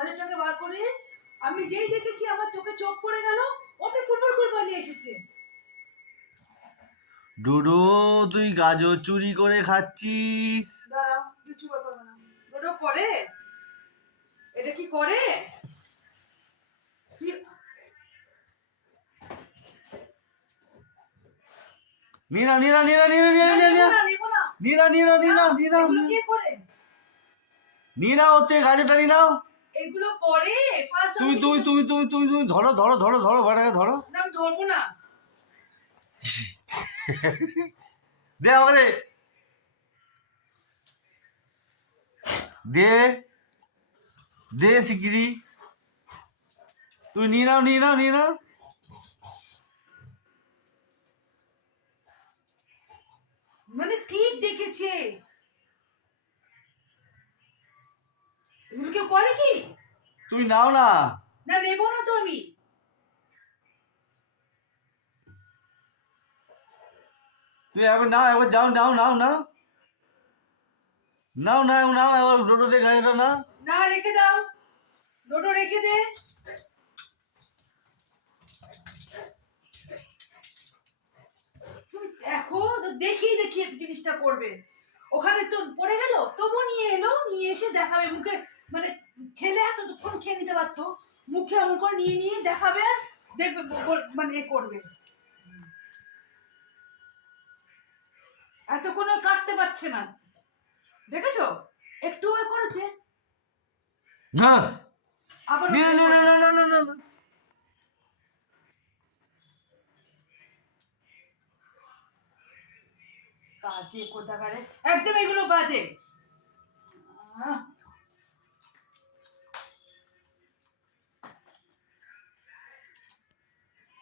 গাজরটাকে বার করে আমি যেই দেখেছি আমার চোখে চোখ পড়ে গেল, ওপরে ফুটবল করে পালিয়ে এসেছে। ডোডো, তুই গাজর চুরি করে খাচ্ছিস? দাঁড়াও, কিছু ব্যাপার না। ডোডো করে? এটা কি করে? নীরা নীরা নীরা নীরা নীরা নীরা নীরা নীরা নীরা নীরা এগুলো কে করে? নীরা হচ্ছে গাজরটা নিনাও। এগুলো করে ফার্স্ট তুমি তুমি তুমি তুমি তুমি তুমি ধরো ধরো ধরো ধরো ভাটাকে ধরো। না, আমি ধরবো না। দে আমাকে দে দে শিগগিরি। তুমি নিয়ে নাও নিয়ে নাও নিয়ে নাও। মানে ঠিক দেখেছে। এগুলো কেউ করে কি? তুমি নাও না। না, নেবো না তো আমি। তুমি একবার নাও, একবার যাও, নাও নাও নাও নাও নাও নাও এবার ডোডো দে গাজরটা না। না, রেখে দাও। ডোডো রেখে দে। তুমি দেখো তো, দেখিয়ে দেখিয়ে জিনিসটা করবে। ওখানে তো পড়ে গেল, তবু নিয়ে এলো, নিয়ে এসে দেখাবে মুখে। মানে খেলে এতক্ষণ খেয়ে নিতে পারতো, মুখে এমন করে নিয়ে নিয়ে দেখাবে আর দেখবে মানে এ করবে। এতক্ষণে কাটতে পারছে না, দেখেছো? একটু এ করেছে। না আবার না না না না না না না। বাজে কোথাকারে, একদম এগুলো বাজে।